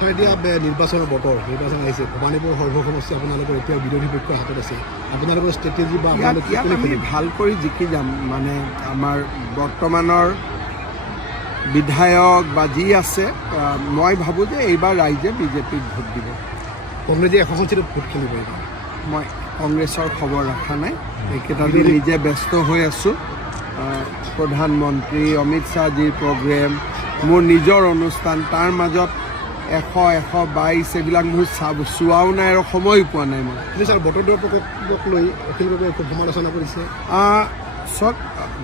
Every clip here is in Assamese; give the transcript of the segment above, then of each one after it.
এতিয়া নিৰ্বাচনৰ বতৰ নিৰ্বাচন আহিছে ভবানীপুৰ সৰ্বসমষ্টি আপোনালোকৰ এতিয়া বিৰোধী পক্ষৰ হাতত আছে আপোনালোকৰ ষ্ট্ৰেটেজি বা আমি ভাল কৰি জিকি যাম মানে আমাৰ বৰ্তমানৰ বিধায়ক বা যি আছে মই ভাবোঁ যে এইবাৰ ৰাইজে বিজেপিক ভোট দিব কংগ্ৰেছে 100খন চিটত ভোট খেলিব এইবাৰ মই কংগ্ৰেছৰ খবৰ ৰখা নাই এইকেইটা দিন নিজে ব্যস্ত হৈ আছোঁ প্ৰধানমন্ত্ৰী অমিত শ্বাহজীৰ প্ৰগ্ৰেম মোৰ নিজৰ অনুষ্ঠান তাৰ মাজত 100-122 এইবিলাক মোৰ চোৱাও নাই আৰু সময়ো পোৱা নাই মই ছাৰ বটদ্ৰৱা প্ৰকল্পক লৈ অখিলভাৱে খুব সমালোচনা কৰিছে চাওক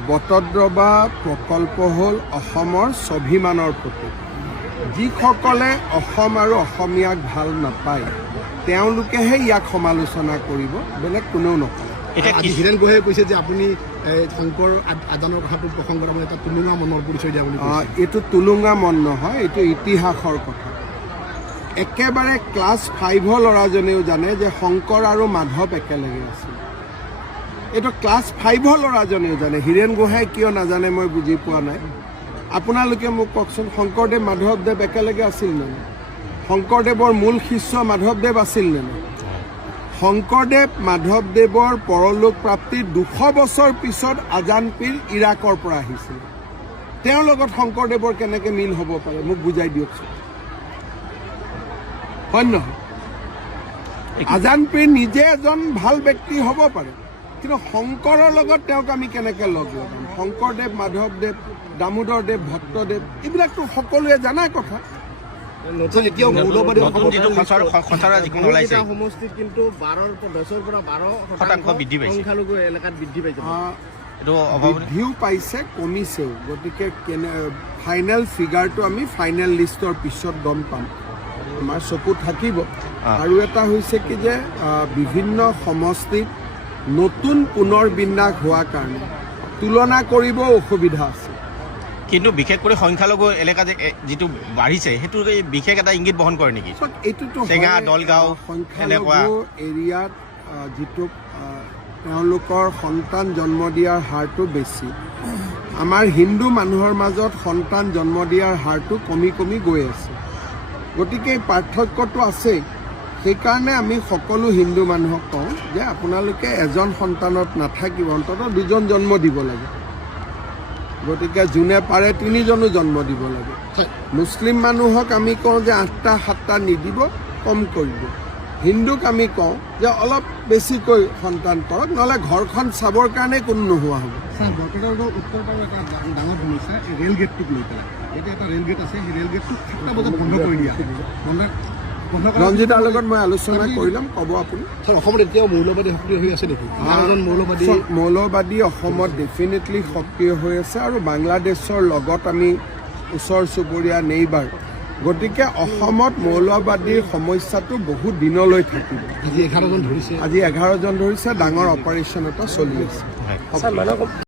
বটদ্ৰৱা প্ৰকল্প হ'ল অসমৰ স্বাভিমানৰ প্ৰতীক যিসকলে অসম আৰু অসমীয়াক ভাল নাপায় তেওঁলোকেহে ইয়াক সমালোচনা কৰিব বেলেগ কোনেও নকৰে আজি হীৰেণ গোহাঁইয়ে কৈছে যে আপুনি শংকৰ আদানৰ কথাটো প্ৰসংগ কৰি এটা তুলুঙা মনৰ পৰিচয় দিয়া বুলি এইটো তুলুঙা মন নহয় এইটো ইতিহাসৰ কথা একেবাৰে ক্লাছ 5ৰ ল'ৰাজনেও জানে যে শংকৰ আৰু মাধৱ একেলগে আছিল এইটো ক্লাছ 5ৰ ল'ৰাজনেও জানে হীৰেণ গোহাঁই কিয় নাজানে মই বুজি পোৱা নাই আপোনালোকে মোক কওকচোন শংকৰদেৱ মাধৱদেৱ একেলগে আছিল নে শংকৰদেৱৰ মূল শিষ্য মাধৱদেৱ আছিল নে শংকৰদেৱ মাধৱদেৱৰ পৰলোক প্ৰাপ্তিৰ 200 বছৰ পিছত আজান পীৰ ইৰাকৰ পৰা আহিছিল তেওঁৰ লগত শংকৰদেৱৰ কেনেকৈ মিল হ'ব পাৰে মোক বুজাই দিয়কচোন হয় নহয় আজান পীৰ নিজে এজন ভাল ব্যক্তি হ'ব পাৰে কিন্তু শংকৰৰ লগত তেওঁক আমি কেনেকৈ লগ লগাম শংকৰদেৱ মাধৱদেৱ দামোদৰদেৱ ভক্তদেৱ এইবিলাকতো সকলোৱে জানা কথা এতিয়াও মৌলবাদী সমষ্টিত কিন্তু 10ৰ পৰা 12% বৃদ্ধি পাইছে সংখ্যালঘু এলেকাত বৃদ্ধি পাইছে বৃদ্ধিও পাইছে কমিছেও গতিকে ফাইনেল ফিগাৰটো আমি ফাইনেল লিষ্টৰ পিছত গম পাম আমাৰ চকু থাকিব আৰু এটা হৈছে কি যে বিভিন্ন সমষ্টিত নতুন পুনৰ বিন্যাস হোৱাৰ কাৰণে তুলনা কৰিব অসুবিধা আছে কিন্তু বিশেষ কৰি সংখ্যালঘু এলেকা যে যিটো বাঢ়িছে সেইটো বিশেষ এটা ইংগিত বহন কৰে নেকি এইটোতো দলগাঁও সংখ্যালঘু এৰিয়াত যিটো তেওঁলোকৰ সন্তান জন্ম দিয়াৰ হাৰটো বেছি আমাৰ হিন্দু মানুহৰ মাজত সন্তান জন্ম দিয়াৰ হাৰটো কমি কমি গৈ আছে গতিকে এই পাৰ্থক্যটো আছেই সেইকাৰণে আমি সকলো হিন্দু মানুহক কওঁ যে আপোনালোকে এজন সন্তানত নাথাকিব অন্ততঃ 2জন জন্ম দিব লাগে গতিকে যোনে পাৰে 3জনো জন্ম দিব লাগে মুছলিম মানুহক আমি কওঁ যে 8টা 7টা নিদিব কম কৰিব হিন্দুক আমি কওঁ যে অলপ বেছিকৈ সন্তান কৰক নহ'লে ঘৰখন চাবৰ কাৰণে কোনো নোহোৱা হ'ব উত্তৰ পাৰৰ এটা ডাঙৰ সমস্যা ৰেল গেটটোক লৈ পেলাই এতিয়া এটা ৰেল গেট আছে সেই ৰেল গেটটো 7টা বজাত বন্ধ কৰি দিয়া ৰঞ্জিতাৰ লগত মই আলোচনা কৰি ল'ম ক'ব আপুনি অসমত এতিয়াও মৌলবাদী সক্ৰিয় হৈ আছে নেকি মৌলবাদী অসমত ডেফিনেটলি সক্ৰিয় হৈ আছে আৰু বাংলাদেশৰ লগত আমি ওচৰ চুবুৰীয়া নেইবাৰ গতিকে অসমত মৌলবাদীৰ সমস্যাটো বহুত দিনলৈ থাকিব আজি 11জন ধৰিছে ডাঙৰ অপাৰেশ্যন এটা চলি আছে